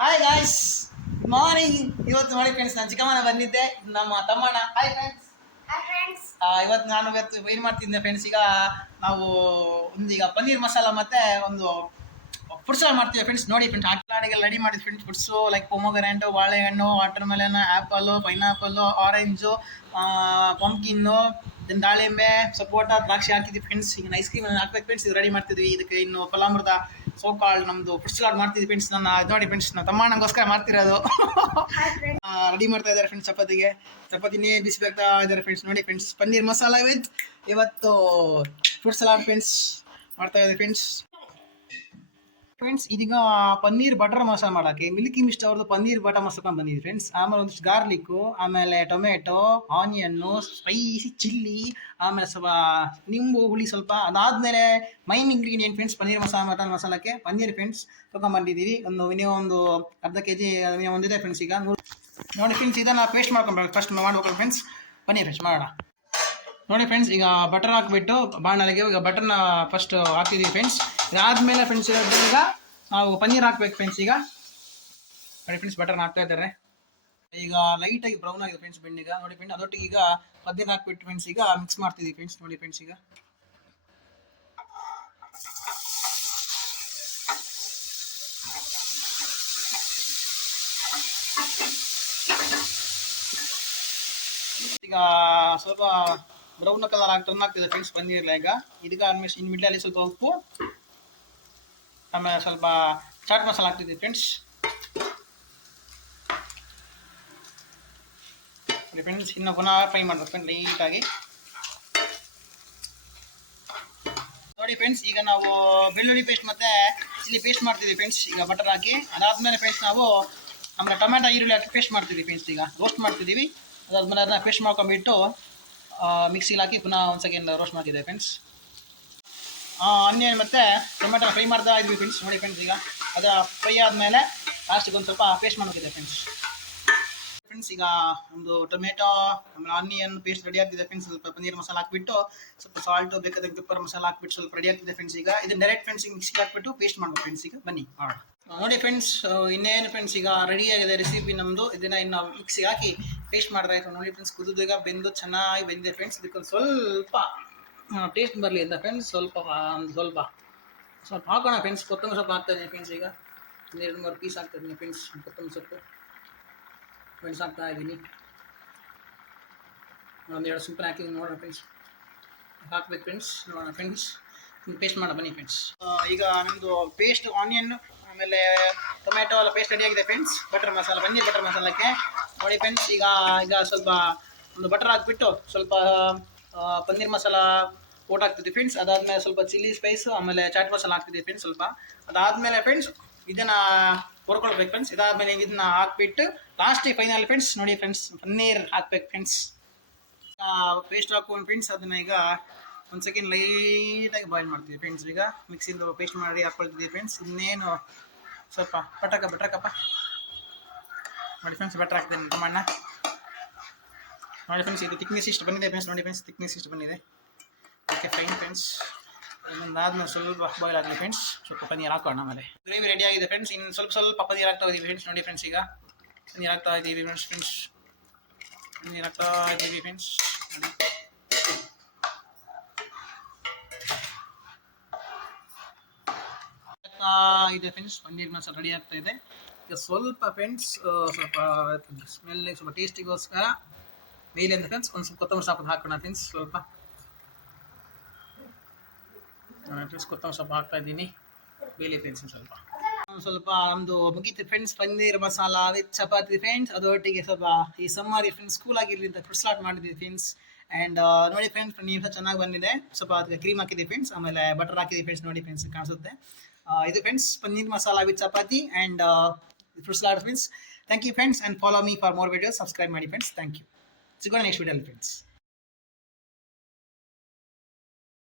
Hi guys, morning. ಇವತ್ತು ನೋಡಿ friends, ನಾನು ಚಿಕ್ಕಮ್ಮನ ಬಂದಿದ್ದೆ, ನಮ್ಮ ತಮ್ಮಣ್ಣ. Hi friends. ಇವತ್ತು ಏನು ಮಾಡ್ತಿದ್ದೆ ಫ್ರೆಂಡ್ಸ್, ಈಗ ನಾವು ಈಗ ಪನ್ನೀರ್ ಮಸಾಲ ಮತ್ತೆ ಒಂದು ಫುಡ್ಸ್ ಮಾಡ್ತೀವಿ ಫ್ರೆಂಡ್ಸ್. ನೋಡಿ ಫ್ರೆಂಡ್ಸ್, ಆಟಲಾಡಿಗೆಲ್ಲ ರೆಡಿ ಮಾಡಿದ್ವಿ ಫ್ರೆಂಡ್ಸ್. ಫುಡ್ಸು ಲೈಕ್ ಪೊಮೊಗ್ರಾನೆಟು, ಬಾಳೆಹಣ್ಣು, watermelon, apple, pineapple, orange, pumpkin, ದಾಳಿಂಬೆ, ಸಪೋಟ, ದ್ರಾಕ್ಷಿ ಹಾಕಿದ್ವಿ ಫ್ರೆಂಡ್ಸ್. ಈಗ ಐಸ್ ಕ್ರೀಮ್ ಹಾಕ್ಬೇಕು ಫ್ರೆಂಡ್ಸ್. ಇದು ರೆಡಿ ಮಾಡ್ತಿದ್ವಿ. ಇದಕ್ಕೆ ಇನ್ನು ಫಲಾಮೃತ ಸೋಕಾಳ್ ನಮ್ದು ಫುಡ್ ಸಲಾಡ್ ಮಾಡ್ತಿದ್ವಿ ಫ್ರೆಂಡ್ಸ್. ನನ್ನ ನೋಡಿ ಫ್ರೆಂಡ್ಸ್, ನನ್ನ ತಮ್ಮಣ್ಣಗೋಸ್ಕರ ಮಾಡ್ತಿರೋದು. ರೆಡಿ ಮಾಡ್ತಾ ಇದ್ದಾರೆ ಫ್ರೆಂಡ್ಸ್. ಚಪಾತಿನೇ ಬಿಸಿಬೇಕಾಗ್ತಾ ಇದ್ದಾರೆ ಫ್ರೆಂಡ್ಸ್. ನೋಡಿ ಫ್ರೆಂಡ್ಸ್, ಪನ್ನೀರ್ ಮಸಾಲ ವಿತ್ ಇವತ್ತು ಫುಡ್ ಸಲಾಡ್ ಫ್ರೆಂಡ್ಸ್ ಮಾಡ್ತಾ ಇದ್ದಾರೆ ಫ್ರೆಂಡ್ಸ್. ಇದೀಗ ಪನ್ನೀರ್ ಬಟರ್ ಮಸಾಲ ಮಾಡೋಕ್ಕೆ ಮಿಲ್ಕಿ ಮಿಸ್ಟ್ ಅವ್ರದ್ದು ಪನ್ನೀರ್ ಬಟರ್ ಮಸಾಲ ಬಂದಿದೆ ಫ್ರೆಂಡ್ಸ್. ಆಮೇಲೆ ಒಂದಿಷ್ಟು ಗಾರ್ಲಿಕ್ಕು, ಆಮೇಲೆ ಟೊಮೆಟೊ, ಆನಿಯನ್ನು, ಸ್ಪೈಸಿ ಚಿಲ್ಲಿ, ಆಮೇಲೆ ಸ್ವಲ್ಪ ನಿಂಬು ಹುಳಿ ಸ್ವಲ್ಪ. ಅದಾದಮೇಲೆ main ingredient friends, paneer butter ಮಸಾಲಕ್ಕೆ ಪನ್ನೀರ್ ಫ್ರೆಂಡ್ಸ್ ತೊಗೊಂಡ್ಬಂದಿದ್ದೀವಿ. ಒಂದು ಅರ್ಧ ಕೆಜಿ ಒಂದಿದೆ ಫ್ರೆಂಡ್ಸ್. ಈಗ ನೋಡಿ ಫ್ರೆಂಡ್ಸ್, ಇದನ್ನು ಪೇಸ್ಟ್ ಮಾಡ್ಕೊಂಡ್ಬೇಕು. ಫಸ್ಟ್ ಮಾಡ್ಬೇಕು ಫ್ರೆಂಡ್ಸ್, ಪನ್ನೀರ್ ಪೇಸ್ಟ್ ಮಾಡೋಣ. ನೋಡಿ ಫ್ರೆಂಡ್ಸ್, ಈಗ ಬಟರ್ ಹಾಕ್ಬಿಟ್ಟು ಬಾಣಲೆಗೆ ಈಗ ಬಟರ್ನ ಫಸ್ಟ್ ಹಾಕಿದ್ದೀವಿ ಫ್ರೆಂಡ್ಸ್. ಇದಾದಮೇಲೆ ಫ್ರೆಂಡ್ಸ್ ಈಗ ನಾವು ಪನ್ನೀರ್ ಹಾಕ್ಬೇಕು ಫ್ರೆಂಡ್ಸ್. ಈಗ ನೋಡಿ ಫ್ರೆಂಡ್ಸ್, ಬಟರ್ನ ಹಾಕ್ತಾ ಇದ್ದಾರೆ. ಈಗ ಲೈಟಾಗಿ ಬ್ರೌನ್ ಆಗಿದೆ ಫ್ರೆಂಡ್ಸ್ ಬೆಣ್ಣೀಗ. ನೋಡಿ ಫ್ರೆಂಡ್ಸ್, ಅದೊಟ್ಟಿಗೆ ಈಗ ಪನ್ನೀರ್ ಹಾಕ್ಬಿಟ್ಟು ಫ್ರೆಂಡ್ಸ್ ಈಗ ಮಿಕ್ಸ್ ಮಾಡ್ತಿದ್ದೀವಿ ಫ್ರೆಂಡ್ಸ್. ನೋಡಿ ಫ್ರೆಂಡ್ಸ್, ಈಗ ಸ್ವಲ್ಪ ಬ್ರೌನ್ ಕಲರ್ ಆಗಿ ಟರ್ನ್ ಆಗ್ತಿದೆ ಫ್ರೆಂಡ್ಸ್ ಪನ್ನೀರ್. ಈಗ ಇದಕ್ಕೆ ಆಲ್ಮೋಸ್ಟ್ ಇನ್ ಮಿಡ್ಲಲ್ಲಿ ಸ್ವಲ್ಪ ಉಪ್ಪು, ಆಮೇಲೆ ಸ್ವಲ್ಪ ಚಾಟ್ ಮಸಾಲ ಹಾಕ್ತಿದ್ವಿ ಫ್ರೆಂಡ್ಸ್. ಫ್ರೆಂಡ್ಸ್, ಇನ್ನು ಪುನಃ ಫ್ರೈ ಮಾಡಬೇಕು ಫ್ರೆಂಡ್ ಲೈಟಾಗಿ. ನೋಡಿ ಫ್ರೆಂಡ್ಸ್, ಈಗ ನಾವು ಬೆಳ್ಳುಳ್ಳಿ ಪೇಸ್ಟ್ ಮತ್ತೆ ಚಿಲ್ಲಿ ಪೇಸ್ಟ್ ಮಾಡ್ತಿದ್ವಿ ಫ್ರೆಂಡ್ಸ್. ಈಗ ಬಟರ್ ಹಾಕಿ ಅದಾದ್ಮೇಲೆ ಫ್ರೆಂಡ್ಸ್ ನಾವು ಆಮೇಲೆ ಟೊಮೆಟೊ ಈರುಳ್ಳಿ ಹಾಕಿ ಪೇಸ್ಟ್ ಮಾಡ್ತಿದ್ವಿ ಫ್ರೆಂಡ್ಸ್. ಈಗ ರೋಸ್ಟ್ ಮಾಡ್ತಿದ್ದೀವಿ. ಅದಾದ್ಮೇಲೆ ಅದನ್ನ ಪೇಸ್ಟ್ ಮಾಡ್ಕೊಂಡ್ಬಿಟ್ಟು ಮಿಕ್ಸಿಗೆ ಹಾಕಿ ಪುನಃ ಒಂದು ಸೆಕೆಂಡ್ ರೋಸ್ಟ್ ಮಾಡ್ತಿದ್ದೆ ಫ್ರೆಂಡ್ಸ್. ಆನಿಯನ್ ಮತ್ತು ಟೊಮೆಟೊ ಫ್ರೈ ಮಾಡ್ತಾ ಇದ್ವಿ ಫ್ರೆಂಡ್ಸ್. ನೋಡಿ ಫ್ರೆಂಡ್ಸ್, ಈಗ ಅದರ ಫ್ರೈ ಆದಮೇಲೆ ಲಾಸ್ಟಿಗೆ ಒಂದು ಸ್ವಲ್ಪ ಪೇಸ್ಟ್ ಮಾಡೋದಿದೆ ಫ್ರೆಂಡ್ಸ್. ಈಗ ಒಂದು ಟೊಮೆಟೊ ಆಮೇಲೆ ಆನಿಯನ್ ಪೇಸ್ಟ್ ರೆಡಿ ಆಗ್ತಿದೆ ಫ್ರೆಂಡ್ಸ್. ಸ್ವಲ್ಪ ಪನ್ನೀರ್ ಮಸಾಲ ಹಾಕ್ಬಿಟ್ಟು ಸ್ವಲ್ಪ ಸಾಲ್ಟು ಬೇಕಾದಂಗೆ ಪೆಪ್ಪರ್ ಮಸಾಲ ಹಾಕ್ಬಿಟ್ಟು ಸ್ವಲ್ಪ ರೆಡಿ ಆಗ್ತಿದೆ ಫ್ರೆಂಡ್ಸ್. ಈಗ ಇದು ಡೈರೆಕ್ಟ್ ಫ್ರೆಂಡ್ಸ್ ಮಿಕ್ಸಿಗೆ ಹಾಕ್ಬಿಟ್ಟು ಪೇಸ್ಟ್ ಮಾಡ್ಬೇಕು ಫ್ರೆಂಡ್ಸ್. ಈಗ ಬನ್ನಿ ಮಾಡೋಣ. ನೋಡಿ ಫ್ರೆಂಡ್ಸ್, ಇನ್ನೇನು ಫ್ರೆಂಡ್ಸ್, ಈಗ ರೆಡಿಯಾಗಿದೆ ರೆಸಿಪಿ ನಮ್ಮದು. ಇದನ್ನು ಇನ್ನು ಮಿಕ್ಸಿಗೆ ಹಾಕಿ ಪೇಸ್ಟ್ ಮಾಡಿದಾಯ್ತು. ನೋಡಿ ಫ್ರೆಂಡ್ಸ್, ಕುದಿದಾಗ ಬೆಂದು ಚೆನ್ನಾಗಿ ಬೆಂದಿದೆ ಫ್ರೆಂಡ್ಸ್. ಇದಕ್ಕೊಂದು ಸ್ವಲ್ಪ ಟೇಸ್ಟ್ ಬರಲಿ ಅಂತ ಫ್ರೆಂಡ್ಸ್ ಸ್ವಲ್ಪ ಹಾಕೋಣ ಫ್ರೆಂಡ್ಸ್. ಕೊತ್ತಂಬರಿ ಸೊಪ್ಪು ಹಾಕ್ತಾ ಇದ್ದೀನಿ ಫ್ರೆಂಡ್ಸ್. ಈಗ 2-3 ಪೀಸ್ ಹಾಕ್ತಾ ಇದ್ದೀನಿ ಫ್ರೆಂಡ್ಸ್. ಕೊತ್ತಂಬರಿ ಸೊಪ್ಪು ಫ್ರೆಂಡ್ಸ್ ಹಾಕ್ತಾ ಇದ್ದೀನಿ. ಒಂದೆರಡು ಸಿಂಪಲ್ ಹಾಕಿ ನೋಡೋಣ ಫ್ರೆಂಡ್ಸ್. ಹಾಕ್ಬೇಕು ಫ್ರೆಂಡ್ಸ್. ನೋಡೋಣ ಫ್ರೆಂಡ್ಸ್, ಪೇಸ್ಟ್ ಮಾಡೋಣ ಬನ್ನಿ ಫ್ರೆಂಡ್ಸ್. ಈಗ ನಮ್ಮದು ಪೇಸ್ಟ್ ಆನಿಯನ್ ಆಮೇಲೆ ಟೊಮೆಟೊ ಎಲ್ಲ ಪೇಸ್ಟ್ ರೆಡಿ ಆಗಿದೆ friends. Butter masala, paneer butter ಮಸಾಲಕ್ಕೆ ನೋಡಿ ಫ್ರೆಂಡ್ಸ್. ಈಗ ಸ್ವಲ್ಪ ಒಂದು ಬಟರ್ ಹಾಕ್ಬಿಟ್ಟು ಸ್ವಲ್ಪ ಪನ್ನೀರ್ ಮಸಾಲ ಓಟ್ ಹಾಕ್ತಿದ್ವಿ ಫ್ರೆಂಡ್ಸ್. ಅದಾದಮೇಲೆ ಸ್ವಲ್ಪ ಚಿಲ್ಲಿ ಸ್ಪೈಸು ಆಮೇಲೆ ಚಾಟ್ ಮಸಾಲ ಹಾಕ್ತಿದ್ವಿ ಫ್ರೆಂಡ್ಸ್ ಸ್ವಲ್ಪ. ಅದಾದಮೇಲೆ ಫ್ರೆಂಡ್ಸ್ ಇದನ್ನು ಹುರ್ಕೊಳ್ಬೇಕು ಫ್ರೆಂಡ್ಸ್. ಇದಾದಮೇಲೆ ಇದನ್ನ ಹಾಕ್ಬಿಟ್ಟು ಲಾಸ್ಟಿಗೆ ಫೈನಲ್ ಫ್ರೆಂಡ್ಸ್ ನೋಡಿ ಫ್ರೆಂಡ್ಸ್ ಪನ್ನೀರ್ ಹಾಕ್ಬೇಕು ಫ್ರೆಂಡ್ಸ್. ಪೇಸ್ಟ್ ಹಾಕ್ಕೊಂಡು ಫ್ರೆಂಡ್ಸ್ ಅದನ್ನು ಈಗ ಒಂದು ಸೆಕೆಂಡ್ ಲೈಟಾಗಿ ಬಾಯ್ಲ್ ಮಾಡ್ತೀವಿ ಫ್ರೆಂಡ್ಸ್. ಈಗ ಮಿಕ್ಸಿಂದು ಪೇಸ್ಟ್ ಮಾಡಿ ಹಾಕ್ಕೊಳ್ತಿದ್ದೀವಿ ಫ್ರೆಂಡ್ಸ್. ಇನ್ನೇನು ಸ್ವಲ್ಪ ಬಟ್ರಕಪ್ಪ ನೋಡಿ ಫ್ರೆಂಡ್ಸ್. ಬಟ್ರ್ ಹಾಕ್ತೇನೆ ಟೊಮಣ್ಣ. ನೋಡಿ ಫ್ರೆಂಡ್ಸ್, ಇದು ಥಿಕ್ನೆಸ್ ಇಷ್ಟು ಬಂದಿದೆ ಫ್ರೆಂಡ್ಸ್. ನೋಡಿ ಫ್ರೆಂಡ್ಸ್, ಥಿಕ್ನೆಸ್ ಇಷ್ಟು ಬಂದಿದೆ. Okay fine friends. ಇನ್ನೊಂದಾದ್ಮೇಲೆ ಸ್ವಲ್ಪ ಬಾಯ್ಲ್ ಆಗಲಿ ಫ್ರೆಂಡ್ಸ್. ಸ್ವಲ್ಪ ಪನ್ನೀರ್ ಹಾಕೋಣ. ಆಮೇಲೆ ಗ್ರೇವಿ ರೆಡಿ ಆಗಿದೆ ಫ್ರೆಂಡ್ಸ್. ಇನ್ನು ಸ್ವಲ್ಪ ಪನ್ನೀರ್ ಹಾಕ್ತಾ ಇದ್ದೀವಿ ಫ್ರೆಂಡ್ಸ್. ನೋಡಿ ಫ್ರೆಂಡ್ಸ್, ಈಗ ಪನ್ನೀರ್ ಹಾಕ್ತಾ ಇದ್ದೀವಿ ಫ್ರೆಂಡ್ಸ್. ಪನ್ನೀರ್ ಹಾಕ್ತಾ ಇದ್ದೀವಿ ಫ್ರೆಂಡ್ಸ್. ಇದೆ ಫ್ರೆಂಡ್ಸ್, ಪನ್ನೀರ್ ಮಸಾಲ ರೆಡಿ ಆಗ್ತಾ ಇದೆ. ಈಗ ಸ್ವಲ್ಪ ಫ್ರೆಂಡ್ಸ್ ಸ್ವಲ್ಪ ಸ್ಮೆಲ್ ಸ್ವಲ್ಪ ಟೇಸ್ಟಿಗೋಸ್ಕರ ಮೇಲಿಂದ ಫ್ರೆಂಡ್ಸ್ ಒಂದು ಸ್ವಲ್ಪ ಕೊತ್ತಂಬರಿ ಸೊಪ್ಪು ಹಾಕೋಣ ಫ್ರೆಂಡ್ಸ್. ಸ್ವಲ್ಪ ಫ್ರೆಂಡ್ಸ್ ಕೊತ್ತಂಬರಿ ಸೊಪ್ಪು ಹಾಕ್ತಾ ಇದ್ದೀನಿ ಬೇಲಿ ಫ್ರೆಂಡ್ಸ್. ಸ್ವಲ್ಪ ನಮ್ಮದು ಮುಗೀತು friends paneer masala with chapati friends. ಅದರೊಟ್ಟಿಗೆ ಸ್ವಲ್ಪ ಈ ಸಮ್ಮರ್ ಫ್ರೆಂಡ್ಸ್ ಕೂಲ್ ಆಗಿರಲಿ ಅಂತ ಫುಡ್ ಸಲಾಡ್ ಮಾಡಿದ್ವಿ ಫ್ರೆಂಡ್ಸ್. ಆ್ಯಂಡ್ ನೋಡಿ ಫ್ರೆಂಡ್ಸ್, ಪನ್ನೀರ್ ಸಹ ಚೆನ್ನಾಗಿ ಬಂದಿದೆ. ಸ್ವಲ್ಪ ಅದಕ್ಕೆ ಕ್ರೀಮ್ ಹಾಕಿದ್ದೀವಿ ಫ್ರೆಂಡ್ಸ್, ಆಮೇಲೆ ಬಟರ್ ಹಾಕಿದ್ದೀವಿ ಫ್ರೆಂಡ್ಸ್. ನೋಡಿ ಫ್ರೆಂಡ್ಸ್, ಕಾಣಿಸುತ್ತೆ. ಇದು friends paneer masala with chapati and food salad friends. Thank you friends, and follow me for more videos. Subscribe ಮಾಡಿ ಫ್ರೆಂಡ್ಸ್. Thank you. ಸಿಗೋಣ ನೆಕ್ಸ್ಟ್ ವಿಡಿಯೋಲಿ ಫ್ರೆಂಡ್ಸ್.